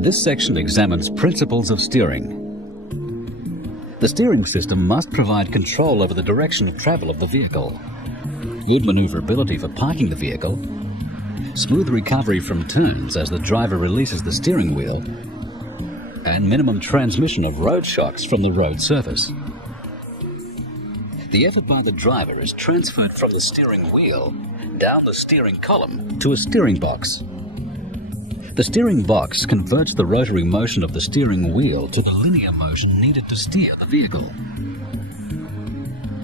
This section examines principles of steering. The steering system must provide control over the direction of travel of the vehicle, good maneuverability for parking the vehicle, smooth recovery from turns as the driver releases the steering wheel, and minimum transmission of road shocks from the road surface. The effort by the driver is transferred from the steering wheel down the steering column to a steering box. The steering box converts the rotary motion of the steering wheel to the linear motion needed to steer the vehicle.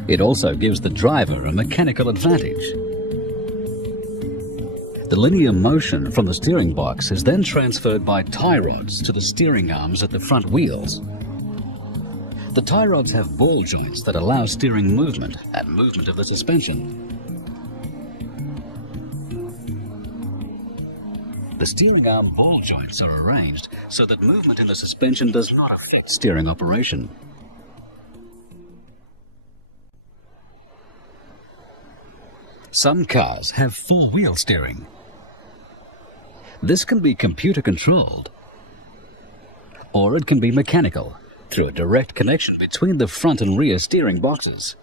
It also gives the driver a mechanical advantage. The linear motion from the steering box is then transferred by tie rods to the steering arms at the front wheels. The tie rods have ball joints that allow steering movement and movement of the suspension. The steering arm ball joints are arranged so that movement in the suspension does not affect steering operation. Some cars have four-wheel steering. This can be computer-controlled, or it can be mechanical, through a direct connection between the front and rear steering boxes.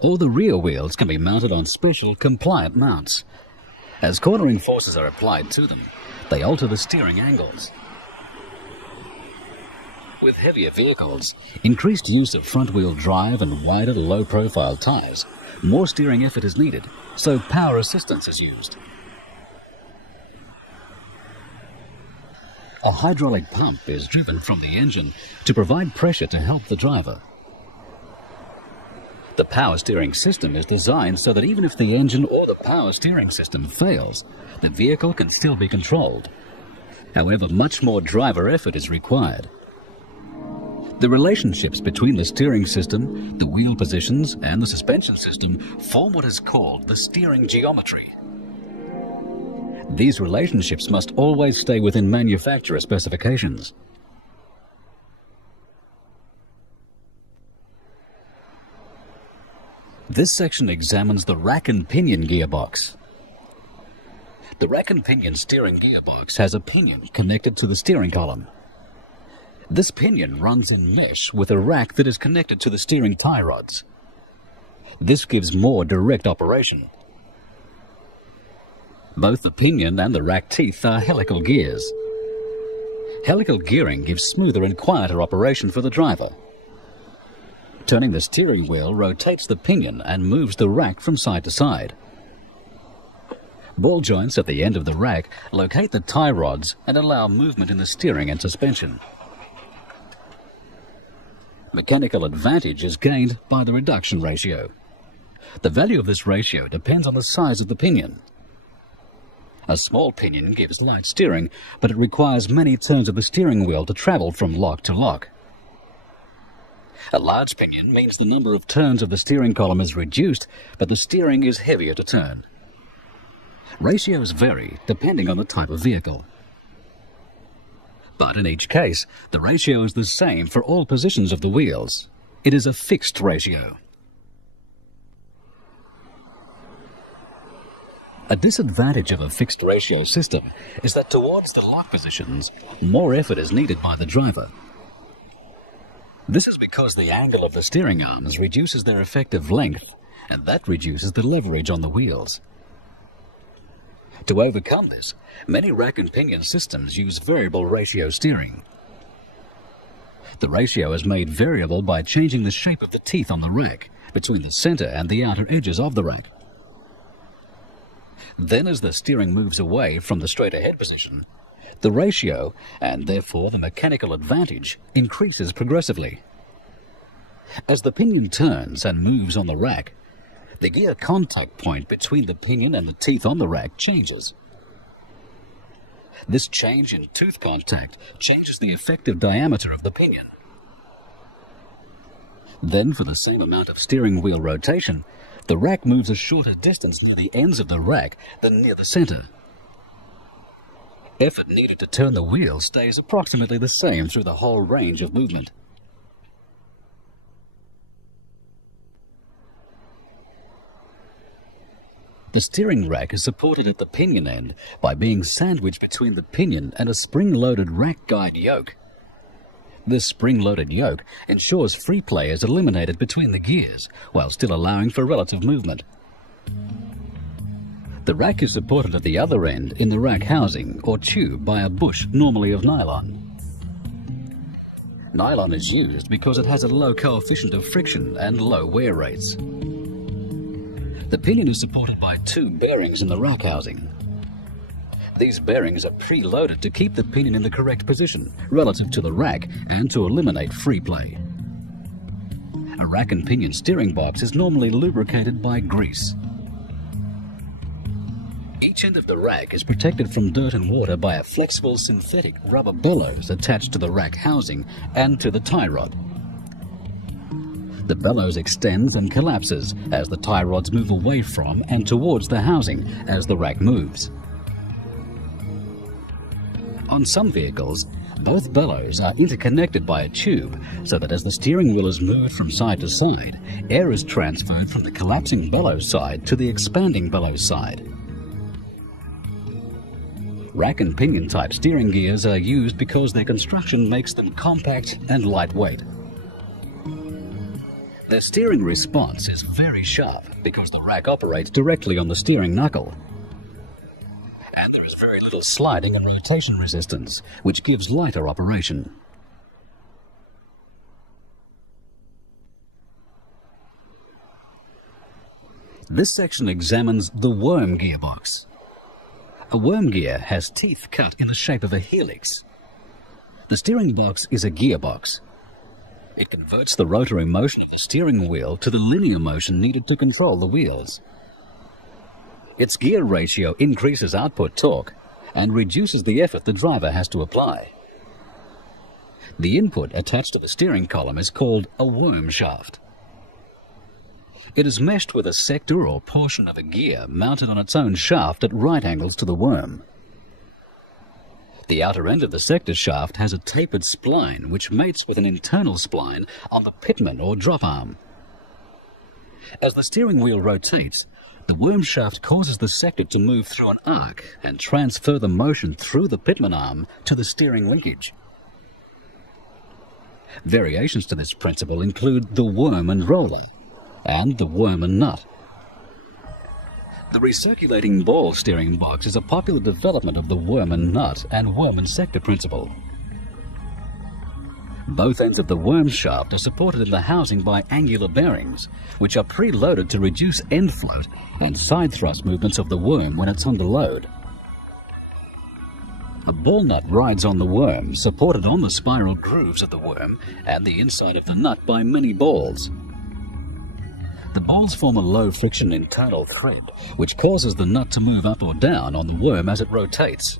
Or the rear wheels can be mounted on special compliant mounts. As cornering forces are applied to them, they alter the steering angles. With heavier vehicles, increased use of front-wheel drive and wider low-profile tyres, more steering effort is needed, so power assistance is used. A hydraulic pump is driven from the engine to provide pressure to help the driver. The power steering system is designed so that even if the engine or the power steering system fails, the vehicle can still be controlled. However, much more driver effort is required. The relationships between the steering system, the wheel positions, and the suspension system form what is called the steering geometry. These relationships must always stay within manufacturer specifications. This section examines the rack and pinion gearbox. The rack and pinion steering gearbox has a pinion connected to the steering column. This pinion runs in mesh with a rack that is connected to the steering tie rods. This gives more direct operation. Both the pinion and the rack teeth are helical gears. Helical gearing gives smoother and quieter operation for the driver. Turning the steering wheel rotates the pinion and moves the rack from side to side. Ball joints at the end of the rack locate the tie rods and allow movement in the steering and suspension. Mechanical advantage is gained by the reduction ratio. The value of this ratio depends on the size of the pinion. A small pinion gives light steering, but it requires many turns of the steering wheel to travel from lock to lock. A large pinion means the number of turns of the steering column is reduced, but the steering is heavier to turn. Ratios vary depending on the type of vehicle. But in each case, the ratio is the same for all positions of the wheels. It is a fixed ratio. A disadvantage of a fixed ratio system is that towards the lock positions, more effort is needed by the driver. This is because the angle of the steering arms reduces their effective length, and that reduces the leverage on the wheels. To overcome this, many rack and pinion systems use variable ratio steering. The ratio is made variable by changing the shape of the teeth on the rack between the center and the outer edges of the rack. Then, as the steering moves away from the straight-ahead position, the ratio, and therefore the mechanical advantage, increases progressively. As the pinion turns and moves on the rack, the gear contact point between the pinion and the teeth on the rack changes. This change in tooth contact changes the effective diameter of the pinion. Then, for the same amount of steering wheel rotation, the rack moves a shorter distance near the ends of the rack than near the center. Effort needed to turn the wheel stays approximately the same through the whole range of movement. The steering rack is supported at the pinion end by being sandwiched between the pinion and a spring-loaded rack guide yoke. This spring-loaded yoke ensures free play is eliminated between the gears, while still allowing for relative movement. The rack is supported at the other end in the rack housing or tube by a bush, normally of nylon. Nylon is used because it has a low coefficient of friction and low wear rates. The pinion is supported by two bearings in the rack housing. These bearings are pre-loaded to keep the pinion in the correct position relative to the rack and to eliminate free play. A rack and pinion steering box is normally lubricated by grease. Each end of the rack is protected from dirt and water by a flexible synthetic rubber bellows attached to the rack housing and to the tie rod. The bellows extends and collapses as the tie rods move away from and towards the housing as the rack moves. On some vehicles, both bellows are interconnected by a tube so that as the steering wheel is moved from side to side, air is transferred from the collapsing bellows side to the expanding bellows side. Rack and pinion type steering gears are used because their construction makes them compact and lightweight. Their steering response is very sharp because the rack operates directly on the steering knuckle. And there is very little sliding and rotation resistance, which gives lighter operation. This section examines the worm gearbox. A worm gear has teeth cut in the shape of a helix. The steering box is a gearbox. It converts the rotary motion of the steering wheel to the linear motion needed to control the wheels. Its gear ratio increases output torque and reduces the effort the driver has to apply. The input attached to the steering column is called a worm shaft. It is meshed with a sector or portion of a gear mounted on its own shaft at right angles to the worm. The outer end of the sector shaft has a tapered spline which mates with an internal spline on the pitman or drop arm. As the steering wheel rotates, the worm shaft causes the sector to move through an arc and transfer the motion through the pitman arm to the steering linkage. Variations to this principle include the worm and roller and the worm and nut. The recirculating ball steering box is a popular development of the worm and nut and worm and sector principle. Both ends of the worm shaft are supported in the housing by angular bearings, which are pre-loaded to reduce end float and side thrust movements of the worm when it's under load. The ball nut rides on the worm, supported on the spiral grooves of the worm and the inside of the nut by many balls. The balls form a low-friction internal thread, which causes the nut to move up or down on the worm as it rotates.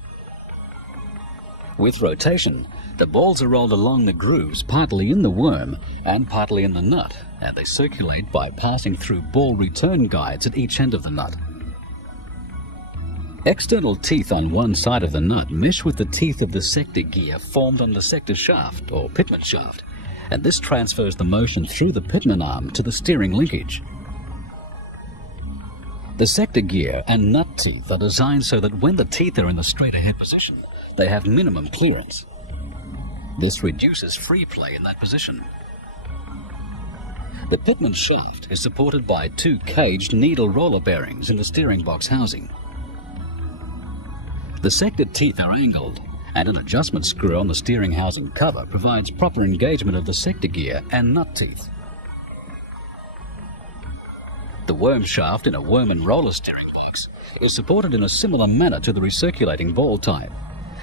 With rotation, the balls are rolled along the grooves partly in the worm and partly in the nut, and they circulate by passing through ball return guides at each end of the nut. External teeth on one side of the nut mesh with the teeth of the sector gear formed on the sector shaft or pitman shaft, and this transfers the motion through the pitman arm to the steering linkage. The sector gear and nut teeth are designed so that when the teeth are in the straight ahead position, they have minimum clearance. This reduces free play in that position. The pitman shaft is supported by two caged needle roller bearings in the steering box housing. The sector teeth are angled, and an adjustment screw on the steering housing cover provides proper engagement of the sector gear and nut teeth. The worm shaft in a worm and roller steering box is supported in a similar manner to the recirculating ball type,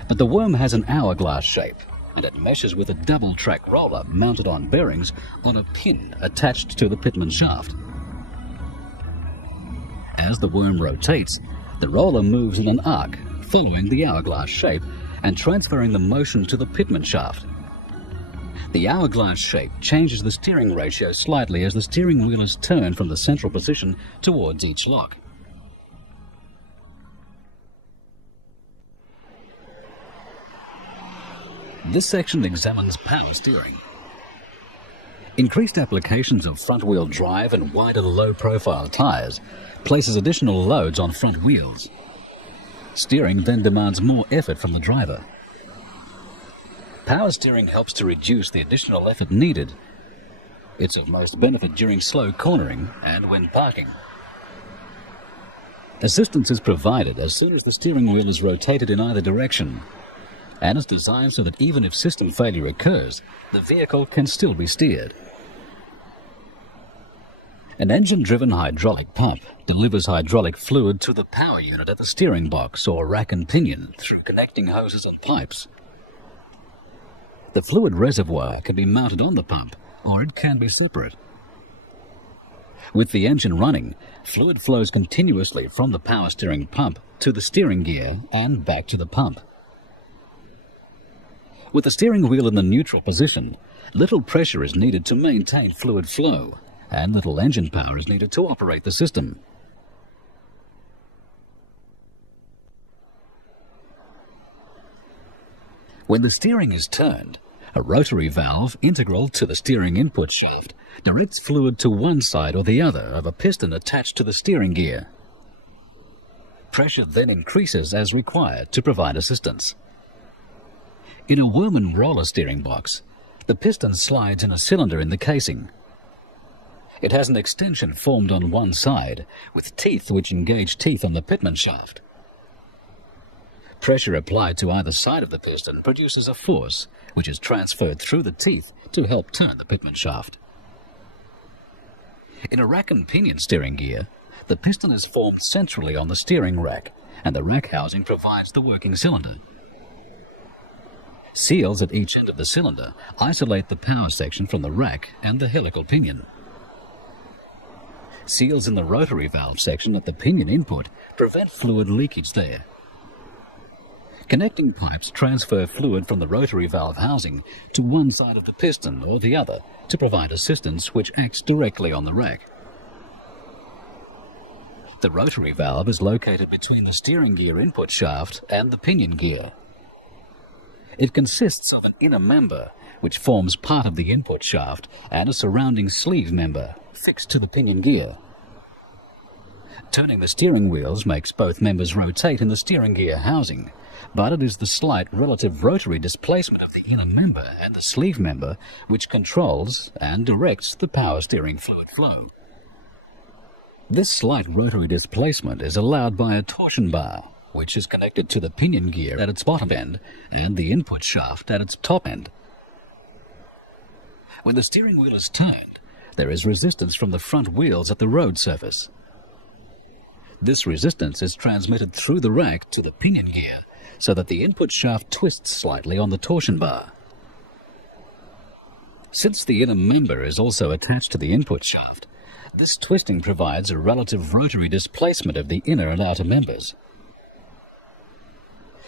but the worm has an hourglass shape, and it meshes with a double-track roller mounted on bearings on a pin attached to the pitman shaft. As the worm rotates, the roller moves in an arc, following the hourglass shape and transferring the motion to the pitman shaft. The hourglass shape changes the steering ratio slightly as the steering wheel is turned from the central position towards each lock. This section examines power steering. Increased applications of front-wheel drive and wider low-profile tyres places additional loads on front wheels. Steering then demands more effort from the driver. Power steering helps to reduce the additional effort needed. It's of most benefit during slow cornering and when parking. Assistance is provided as soon as the steering wheel is rotated in either direction, and is designed so that even if system failure occurs, the vehicle can still be steered. An engine-driven hydraulic pump delivers hydraulic fluid to the power unit at the steering box or rack and pinion through connecting hoses and pipes. The fluid reservoir can be mounted on the pump, or it can be separate. With the engine running, fluid flows continuously from the power steering pump to the steering gear and back to the pump. With the steering wheel in the neutral position, little pressure is needed to maintain fluid flow, and little engine power is needed to operate the system. When the steering is turned, a rotary valve integral to the steering input shaft directs fluid to one side or the other of a piston attached to the steering gear. Pressure then increases as required to provide assistance. In a Woolman roller steering box, the piston slides in a cylinder in the casing. It has an extension formed on one side, with teeth which engage teeth on the pitman shaft. Pressure applied to either side of the piston produces a force, which is transferred through the teeth to help turn the pitman shaft. In a rack and pinion steering gear, the piston is formed centrally on the steering rack, and the rack housing provides the working cylinder. Seals at each end of the cylinder isolate the power section from the rack and the helical pinion. Seals in the rotary valve section at the pinion input prevent fluid leakage there. Connecting pipes transfer fluid from the rotary valve housing to one side of the piston or the other to provide assistance which acts directly on the rack. The rotary valve is located between the steering gear input shaft and the pinion gear. It consists of an inner member, which forms part of the input shaft, and a surrounding sleeve member fixed to the pinion gear. Turning the steering wheels makes both members rotate in the steering gear housing, but it is the slight relative rotary displacement of the inner member and the sleeve member which controls and directs the power steering fluid flow. This slight rotary displacement is allowed by a torsion bar, which is connected to the pinion gear at its bottom end and the input shaft at its top end. When the steering wheel is turned, there is resistance from the front wheels at the road surface. This resistance is transmitted through the rack to the pinion gear so that the input shaft twists slightly on the torsion bar. Since the inner member is also attached to the input shaft, this twisting provides a relative rotary displacement of the inner and outer members.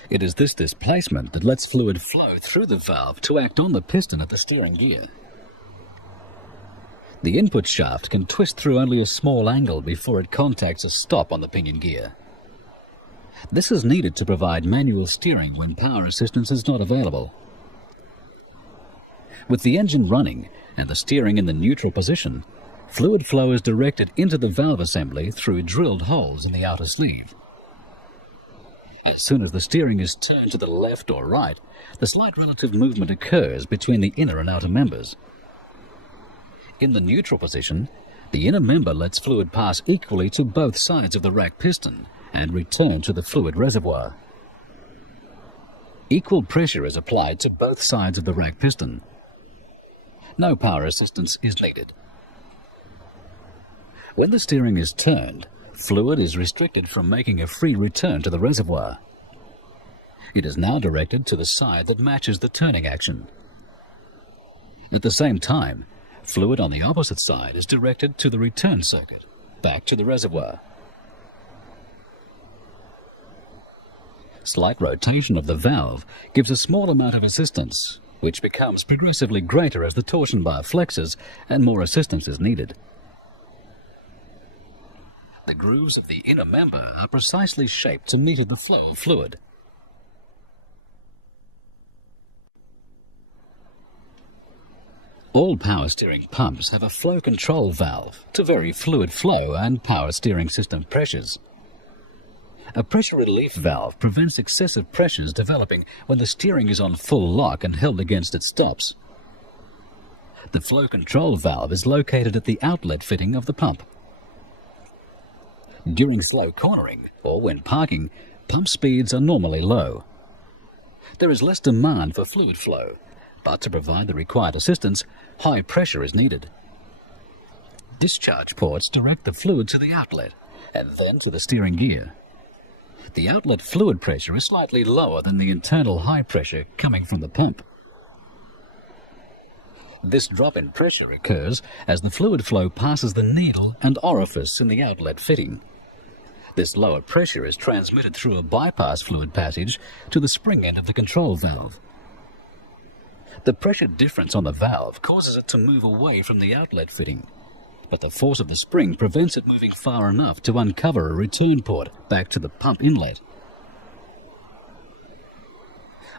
It is this displacement that lets fluid flow through the valve to act on the piston at the steering gear. The input shaft can twist through only a small angle before it contacts a stop on the pinion gear. This is needed to provide manual steering when power assistance is not available. With the engine running and the steering in the neutral position, fluid flow is directed into the valve assembly through drilled holes in the outer sleeve. As soon as the steering is turned to the left or right, the slight relative movement occurs between the inner and outer members. In the neutral position, the inner member lets fluid pass equally to both sides of the rack piston and return to the fluid reservoir. Equal pressure is applied to both sides of the rack piston. No power assistance is needed. When the steering is turned, fluid is restricted from making a free return to the reservoir. It is now directed to the side that matches the turning action. At the same time, fluid on the opposite side is directed to the return circuit, back to the reservoir. Slight rotation of the valve gives a small amount of assistance, which becomes progressively greater as the torsion bar flexes and more assistance is needed. The grooves of the inner member are precisely shaped to meter the flow of fluid. All power steering pumps have a flow control valve to vary fluid flow and power steering system pressures. A pressure relief valve prevents excessive pressures developing when the steering is on full lock and held against its stops. The flow control valve is located at the outlet fitting of the pump. During slow cornering, or when parking, pump speeds are normally low. There is less demand for fluid flow, but to provide the required assistance, high pressure is needed. Discharge ports direct the fluid to the outlet, and then to the steering gear. The outlet fluid pressure is slightly lower than the internal high pressure coming from the pump. This drop in pressure occurs as the fluid flow passes the needle and orifice in the outlet fitting. This lower pressure is transmitted through a bypass fluid passage to the spring end of the control valve. The pressure difference on the valve causes it to move away from the outlet fitting, but the force of the spring prevents it moving far enough to uncover a return port back to the pump inlet.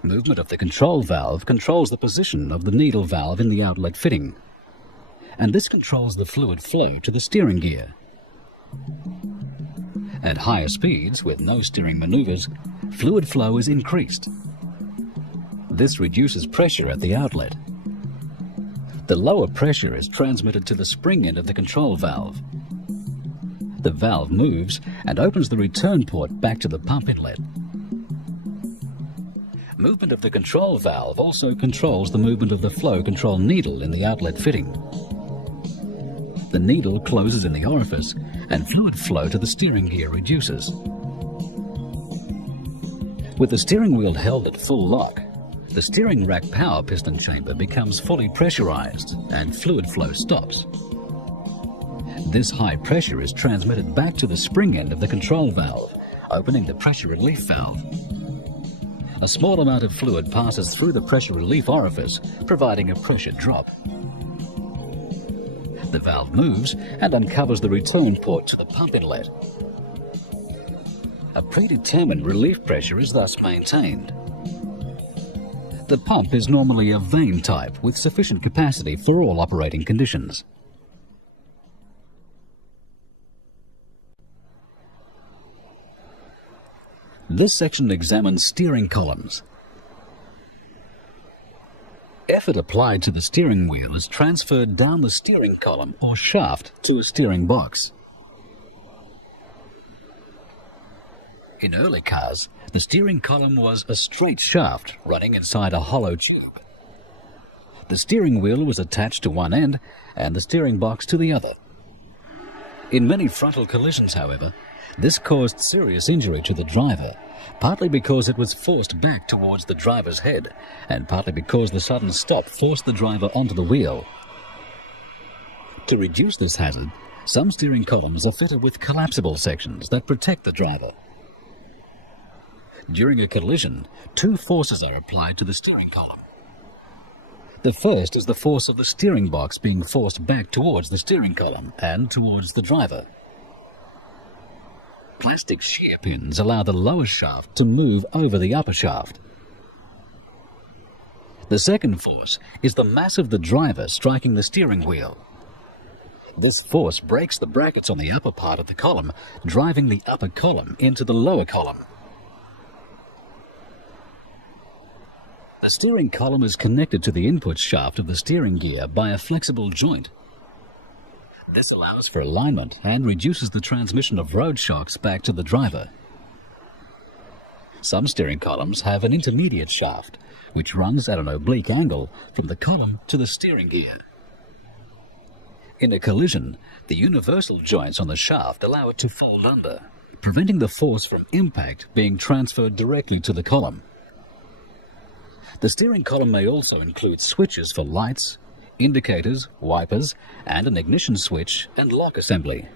Movement of the control valve controls the position of the needle valve in the outlet fitting, and this controls the fluid flow to the steering gear. At higher speeds, with no steering maneuvers, fluid flow is increased. This reduces pressure at the outlet. The lower pressure is transmitted to the spring end of the control valve. The valve moves and opens the return port back to the pump inlet. Movement of the control valve also controls the movement of the flow control needle in the outlet fitting. The needle closes in the orifice and fluid flow to the steering gear reduces. With the steering wheel held at full lock, the steering rack power piston chamber becomes fully pressurized and fluid flow stops. This high pressure is transmitted back to the spring end of the control valve, opening the pressure relief valve. A small amount of fluid passes through the pressure relief orifice, providing a pressure drop. The valve moves and uncovers the return port to the pump inlet. A predetermined relief pressure is thus maintained. The pump is normally a vane type with sufficient capacity for all operating conditions. This section examines steering columns. Effort applied to the steering wheel is transferred down the steering column or shaft to a steering box. In early cars, the steering column was a straight shaft running inside a hollow tube. The steering wheel was attached to one end and the steering box to the other. In many frontal collisions, however, this caused serious injury to the driver, partly because it was forced back towards the driver's head, and partly because the sudden stop forced the driver onto the wheel. To reduce this hazard, some steering columns are fitted with collapsible sections that protect the driver. During a collision, two forces are applied to the steering column. The first is the force of the steering box being forced back towards the steering column and towards the driver. Plastic shear pins allow the lower shaft to move over the upper shaft. The second force is the mass of the driver striking the steering wheel. This force breaks the brackets on the upper part of the column, driving the upper column into the lower column. The steering column is connected to the input shaft of the steering gear by a flexible joint. This allows for alignment and reduces the transmission of road shocks back to the driver. Some steering columns have an intermediate shaft, which runs at an oblique angle from the column to the steering gear. In a collision, the universal joints on the shaft allow it to fold under, preventing the force from impact being transferred directly to the column. The steering column may also include switches for lights, indicators, wipers, and an ignition switch and lock assembly.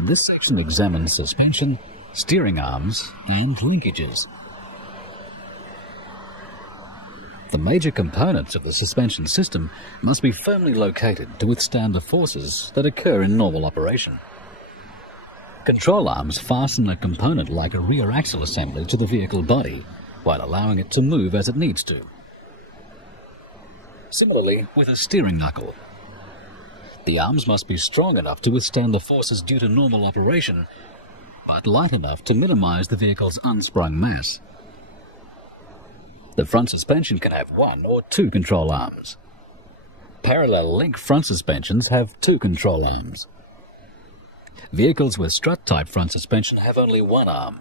This section examines suspension, steering arms, and linkages. The major components of the suspension system must be firmly located to withstand the forces that occur in normal operation. Control arms fasten a component like a rear axle assembly to the vehicle body, while allowing it to move as it needs to. Similarly with a steering knuckle. The arms must be strong enough to withstand the forces due to normal operation, but light enough to minimize the vehicle's unsprung mass. The front suspension can have 1 or 2 control arms. Parallel link front suspensions have 2 control arms. Vehicles with strut-type front suspension have only 1 arm.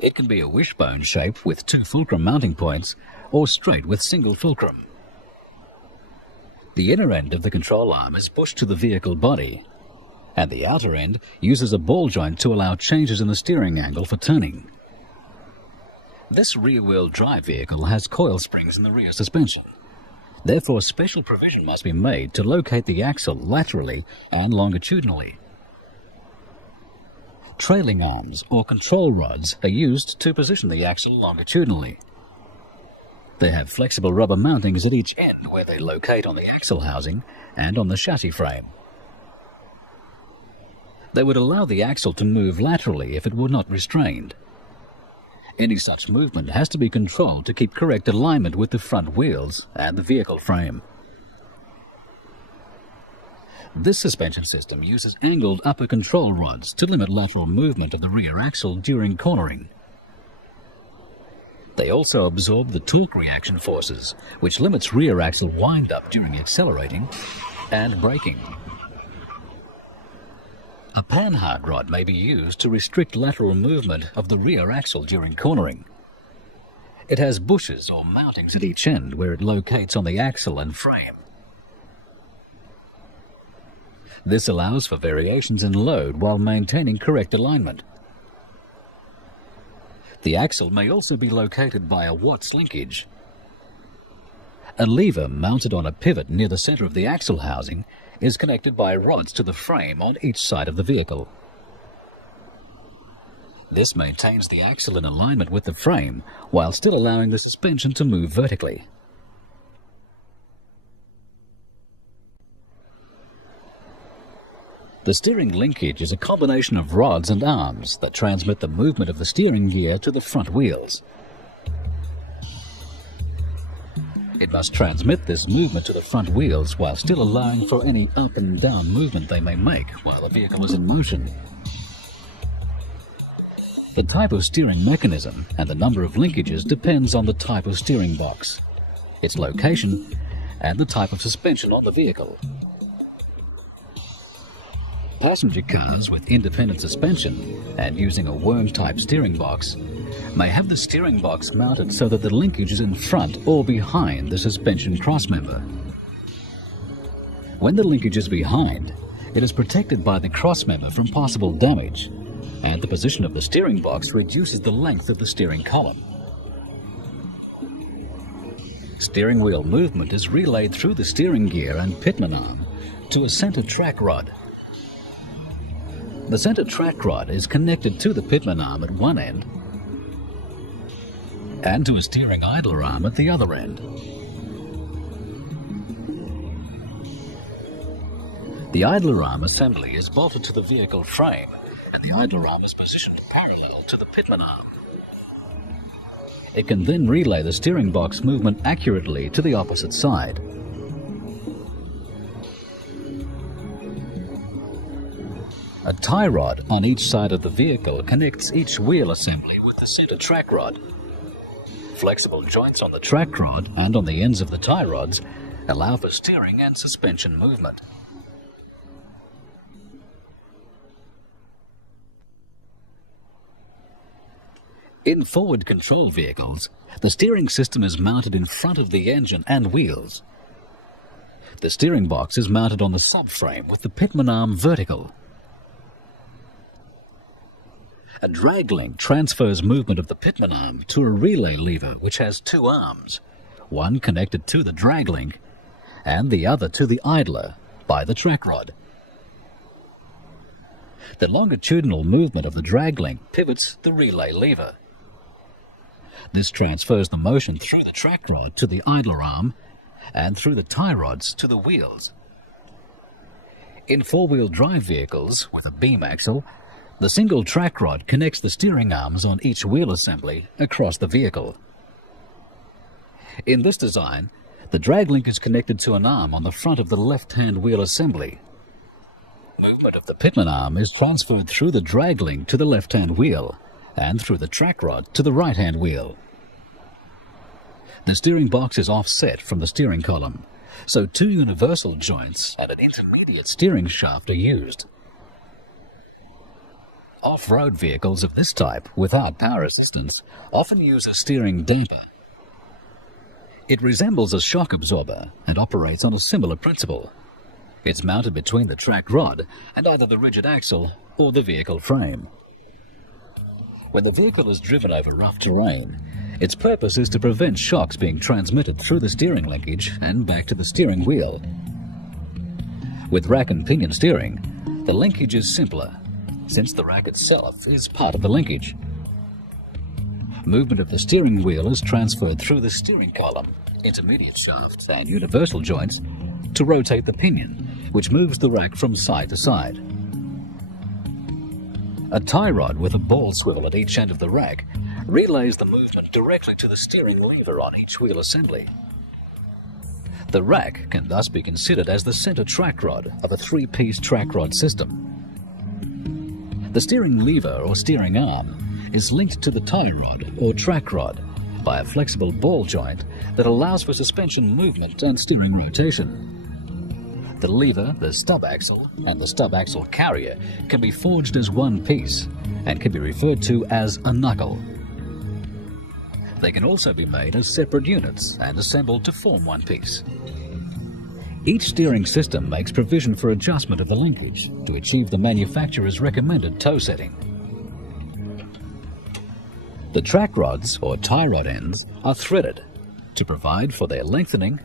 It can be a wishbone shape with 2 fulcrum mounting points, or straight with single fulcrum. The inner end of the control arm is pushed to the vehicle body, and the outer end uses a ball joint to allow changes in the steering angle for turning. This rear-wheel drive vehicle has coil springs in the rear suspension. Therefore, special provision must be made to locate the axle laterally and longitudinally. Trailing arms or control rods are used to position the axle longitudinally. They have flexible rubber mountings at each end where they locate on the axle housing and on the chassis frame. They would allow the axle to move laterally if it were not restrained. Any such movement has to be controlled to keep correct alignment with the front wheels and the vehicle frame. This suspension system uses angled upper control rods to limit lateral movement of the rear axle during cornering. They also absorb the torque reaction forces, which limits rear axle wind-up during accelerating and braking. A panhard rod may be used to restrict lateral movement of the rear axle during cornering. It has bushes or mountings at each end where it locates on the axle and frame. This allows for variations in load while maintaining correct alignment. The axle may also be located by a Watts linkage. A lever mounted on a pivot near the center of the axle housing is connected by rods to the frame on each side of the vehicle. This maintains the axle in alignment with the frame while still allowing the suspension to move vertically. The steering linkage is a combination of rods and arms that transmit the movement of the steering gear to the front wheels. It must transmit this movement to the front wheels while still allowing for any up and down movement they may make while the vehicle is in motion. The type of steering mechanism and the number of linkages depends on the type of steering box, its location, and the type of suspension on the vehicle. Passenger cars with independent suspension and using a worm-type steering box may have the steering box mounted so that the linkage is in front or behind the suspension crossmember. When the linkage is behind, it is protected by the crossmember from possible damage, and the position of the steering box reduces the length of the steering column. Steering wheel movement is relayed through the steering gear and pitman arm to a center track rod. The center track rod is connected to the pitman arm at one end and to a steering idler arm at the other end. The idler arm assembly is bolted to the vehicle frame, and the idler arm is positioned parallel to the pitman arm. It can then relay the steering box movement accurately to the opposite side. A tie rod on each side of the vehicle connects each wheel assembly with the center track rod. Flexible joints on the track rod and on the ends of the tie rods allow for steering and suspension movement. In forward control vehicles, the steering system is mounted in front of the engine and wheels. The steering box is mounted on the subframe with the pitman arm vertical. A drag link transfers movement of the pitman arm to a relay lever which has two arms, one connected to the drag link and the other to the idler by the track rod. The longitudinal movement of the drag link pivots the relay lever. This transfers the motion through the track rod to the idler arm and through the tie rods to the wheels. In four-wheel drive vehicles with a beam axle, The single track rod connects the steering arms on each wheel assembly across the vehicle. In this design, the drag link is connected to an arm on the front of the left-hand wheel assembly. Movement of the pitman arm is transferred through the drag link to the left-hand wheel and through the track rod to the right-hand wheel. The steering box is offset from the steering column, so two universal joints and an intermediate steering shaft are used. Off-road vehicles of this type, without power assistance, often use a steering damper. It resembles a shock absorber and operates on a similar principle. It's mounted between the track rod and either the rigid axle or the vehicle frame. When the vehicle is driven over rough terrain, its purpose is to prevent shocks being transmitted through the steering linkage and back to the steering wheel. With rack and pinion steering, the linkage is simpler, since the rack itself is part of the linkage. Movement of the steering wheel is transferred through the steering column, intermediate shafts and universal joints to rotate the pinion, which moves the rack from side to side. A tie rod with a ball swivel at each end of the rack relays the movement directly to the steering lever on each wheel assembly. The rack can thus be considered as the center track rod of a three-piece track rod system. The steering lever or steering arm is linked to the tie rod or track rod by a flexible ball joint that allows for suspension movement and steering rotation. The lever, the stub axle, and the stub axle carrier can be forged as one piece and can be referred to as a knuckle. They can also be made as separate units and assembled to form one piece. Each steering system makes provision for adjustment of the linkage to achieve the manufacturer's recommended toe setting. The track rods or tie rod ends are threaded to provide for their lengthening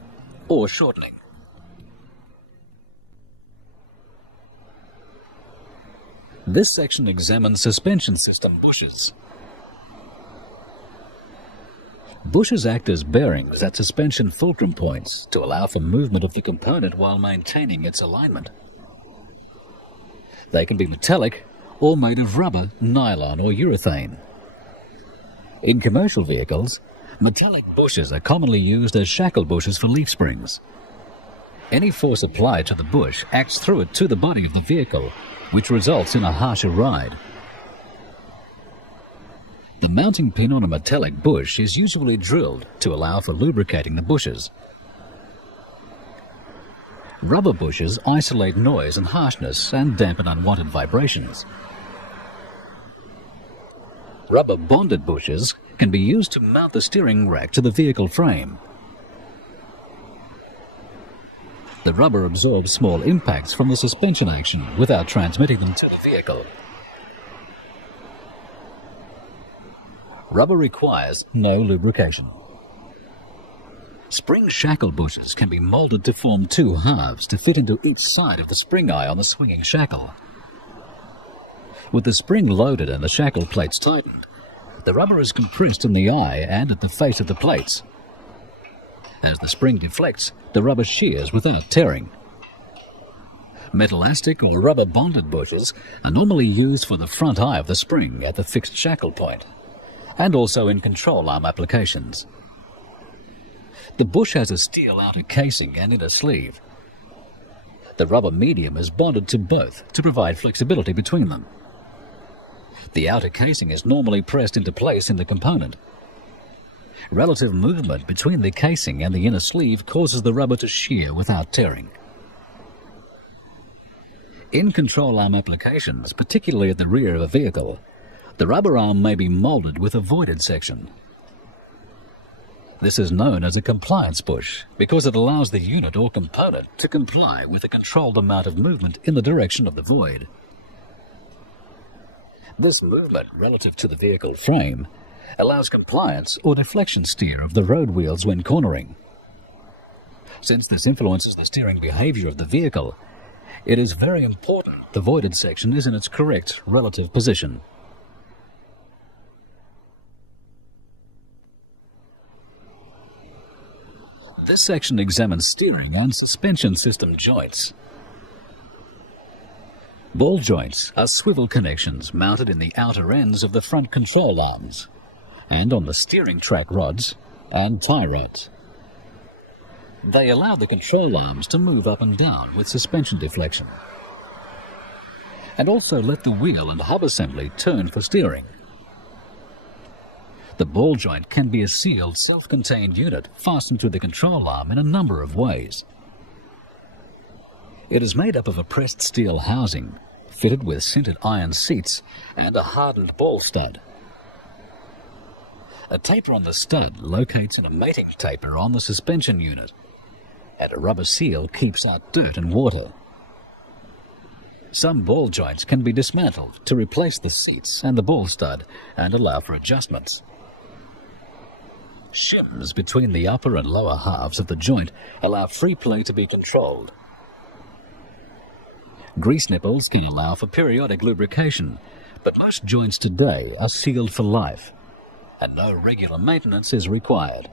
or shortening. This section examines suspension system bushes. Bushes act as bearings at suspension fulcrum points to allow for movement of the component while maintaining its alignment. They can be metallic or made of rubber, nylon or urethane. In commercial vehicles, metallic bushes are commonly used as shackle bushes for leaf springs. Any force applied to the bush acts through it to the body of the vehicle, which results in a harsher ride. The mounting pin on a metallic bush is usually drilled to allow for lubricating the bushes. Rubber bushes isolate noise and harshness and dampen unwanted vibrations. Rubber bonded bushes can be used to mount the steering rack to the vehicle frame. The rubber absorbs small impacts from the suspension action without transmitting them to the vehicle. Rubber requires no lubrication. Spring shackle bushes can be molded to form two halves to fit into each side of the spring eye on the swinging shackle. With the spring loaded and the shackle plates tightened, the rubber is compressed in the eye and at the face of the plates. As the spring deflects, the rubber shears without tearing. Metallastic or rubber bonded bushes are normally used for the front eye of the spring at the fixed shackle point, and also in control arm applications. The bush has a steel outer casing and inner sleeve. The rubber medium is bonded to both to provide flexibility between them. The outer casing is normally pressed into place in the component. Relative movement between the casing and the inner sleeve causes the rubber to shear without tearing. In control arm applications, particularly at the rear of a vehicle, the rubber arm may be molded with a voided section. This is known as a compliance bush because it allows the unit or component to comply with a controlled amount of movement in the direction of the void. This movement relative to the vehicle frame allows compliance or deflection steer of the road wheels when cornering. Since this influences the steering behavior of the vehicle, it is very important the voided section is in its correct relative position. This section examines steering and suspension system joints. Ball joints are swivel connections mounted in the outer ends of the front control arms and on the steering track rods and tie rods. They allow the control arms to move up and down with suspension deflection, and also let the wheel and hub assembly turn for steering. The ball joint can be a sealed, self-contained unit fastened to the control arm in a number of ways. It is made up of a pressed steel housing, fitted with sintered iron seats and a hardened ball stud. A taper on the stud locates in a mating taper on the suspension unit, and a rubber seal keeps out dirt and water. Some ball joints can be dismantled to replace the seats and the ball stud and allow for adjustments. Shims between the upper and lower halves of the joint allow free play to be controlled. Grease nipples can allow for periodic lubrication, but most joints today are sealed for life, and no regular maintenance is required.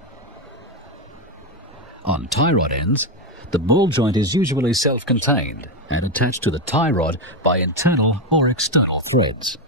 On tie rod ends, the ball joint is usually self-contained and attached to the tie rod by internal or external threads.